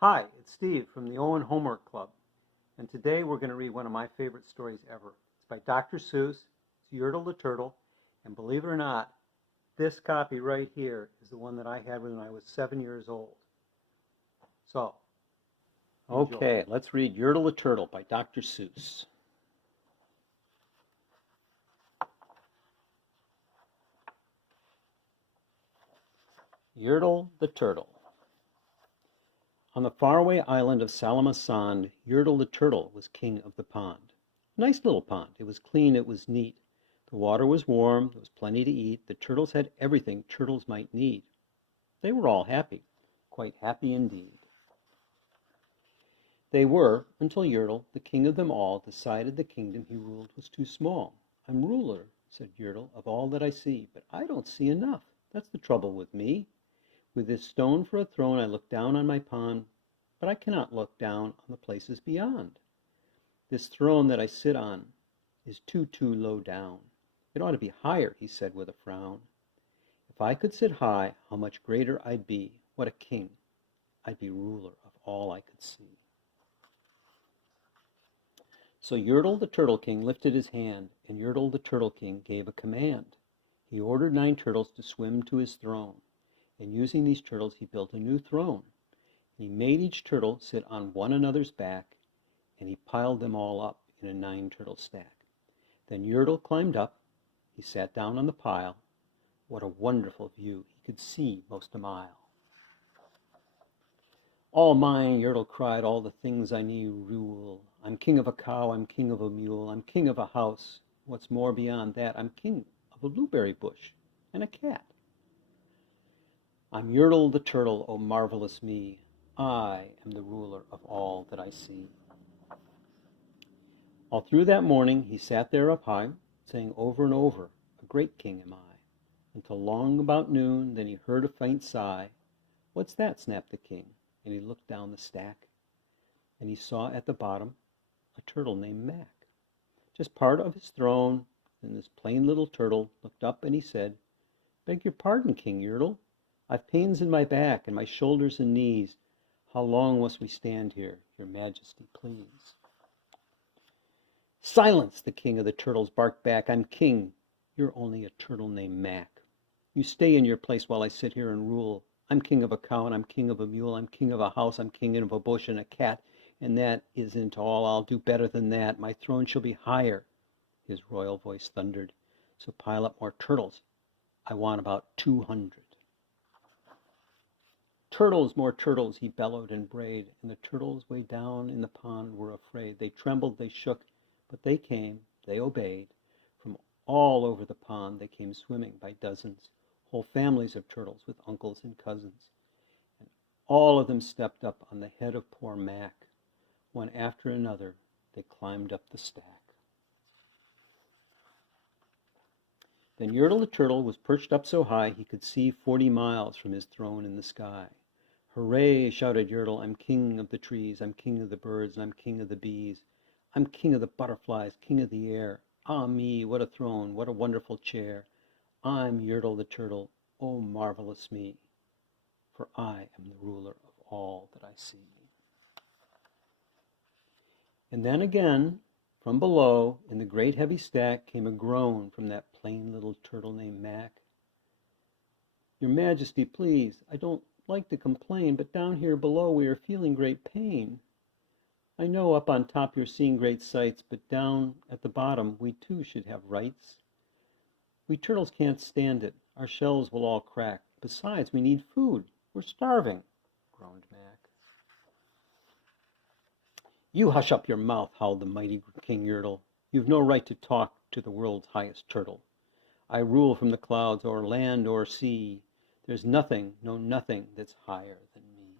Hi, it's Steve from the Owen Homework Club, and today we're going to read one of my favorite stories ever. It's by Dr. Seuss, it's Yertle the Turtle, and believe it or not, this copy right here is the one that I had when I was 7 years old. So, enjoy. Okay, let's read Yertle the Turtle by Dr. Seuss. Yertle the Turtle. On the faraway island of Salamasand, Yertle the Turtle was king of the pond. A nice little pond. It was clean, it was neat. The water was warm, there was plenty to eat. The turtles had everything turtles might need. They were all happy, quite happy indeed. They were, until Yertle, the king of them all, decided the kingdom he ruled was too small. I'm ruler, said Yertle, of all that I see, but I don't see enough. That's the trouble with me. With this stone for a throne, I look down on my pond, but I cannot look down on the places beyond. This throne that I sit on is too low down. It ought to be higher, he said with a frown. If I could sit high, how much greater I'd be. What a king. I'd be ruler of all I could see. So Yertle the Turtle King lifted his hand, and Yertle the Turtle King gave a command. He ordered 9 turtles to swim to his throne, and using these turtles he built a new throne. He made each turtle sit on one another's back, and he piled them all up in a 9-turtle stack. Then Yertle climbed up. He sat down on the pile. What a wonderful view! He could see most a mile. All mine, Yertle cried, all the things I need rule. I'm king of a cow, I'm king of a mule, I'm king of a house. What's more beyond that, I'm king of a blueberry bush and a cat. I'm Yertle the Turtle, oh marvelous me. I am the ruler of all that I see. All through that morning he sat there up high, saying over and over, a great king am I, until long about noon. Then he heard a faint sigh. What's that? Snapped the king, and he looked down the stack, and he saw at the bottom a turtle named Mac, just part of his throne. And this plain little turtle looked up and he said, Beg your pardon, King Yertle. I've pains in my back and my shoulders and knees. How long must we stand here, your majesty, please? Silence, the king of the turtles barked back. I'm king. You're only a turtle named Mac. You stay in your place while I sit here and rule. I'm king of a cow and I'm king of a mule. I'm king of a house. I'm king of a bush and a cat. And that isn't all. I'll do better than that. My throne shall be higher. His royal voice thundered. So pile up more turtles. I want about 200. Turtles, more turtles, he bellowed and brayed. And the turtles way down in the pond were afraid. They trembled, they shook, but they came, they obeyed. From all over the pond they came swimming by dozens, whole families of turtles with uncles and cousins. And all of them stepped up on the head of poor Mac. One after another, they climbed up the stack. Then Yertle the Turtle was perched up so high he could see 40 miles from his throne in the sky. Hooray, shouted Yertle, I'm king of the trees, I'm king of the birds, and I'm king of the bees. I'm king of the butterflies, king of the air. Ah me, what a throne, what a wonderful chair. I'm Yertle the Turtle, oh marvelous me, for I am the ruler of all that I see. And then again, from below, in the great heavy stack, came a groan from that plain little turtle named Mac. Your Majesty, please, I don't like to complain, but down here below we are feeling great pain. I know up on top you're seeing great sights, but down at the bottom we too should have rights. We turtles can't stand it. Our shells will all crack. Besides, we need food. We're starving, groaned Mac. You hush up your mouth, howled the mighty King Yertle. You've no right to talk to the world's highest turtle. I rule from the clouds, o'er land, o'er sea. There's nothing, no nothing, that's higher than me.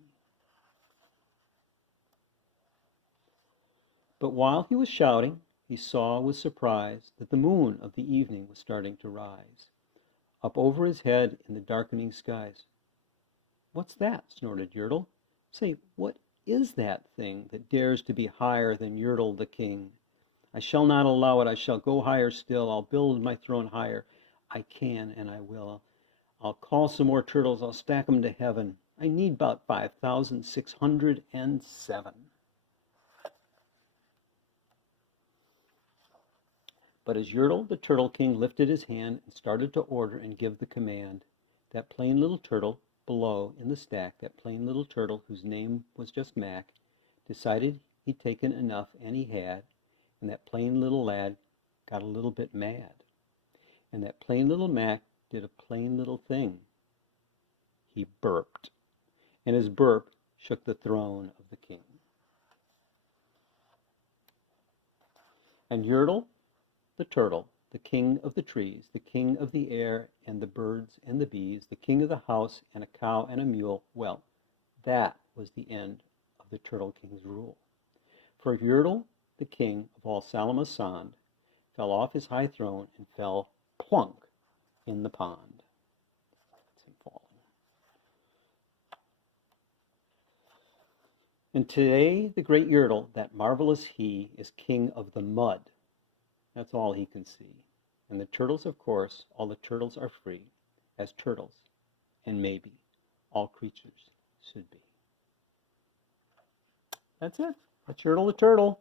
But while he was shouting, he saw with surprise that the moon of the evening was starting to rise, up over his head in the darkening skies. What's that? Snorted Yertle. Say, what is that thing that dares to be higher than Yertle the king? I shall not allow it. I shall go higher still. I'll build my throne higher. I can and I will. I'll call some more turtles. I'll stack 'em to heaven. I need about 5,607. But as Yertle, the Turtle King, lifted his hand and started to order and give the command, that plain little turtle below in the stack, that plain little turtle whose name was just Mac, decided he'd taken enough, and he had, and that plain little lad got a little bit mad. And that plain little Mac did a plain little thing. He burped, and his burp shook the throne of the king. And Yertle, the turtle, the king of the trees, the king of the air and the birds and the bees, the king of the house and a cow and a mule, well, that was the end of the Turtle King's rule. For Yertle, the king of all Salamasand, fell off his high throne and fell plunk in the pond. That's him falling. And today the great Yertle, that marvelous he, is king of the mud. That's all he can see. And the turtles, of course, all the turtles are free, as turtles, and maybe all creatures should be. That's it. That's Yertle the turtle.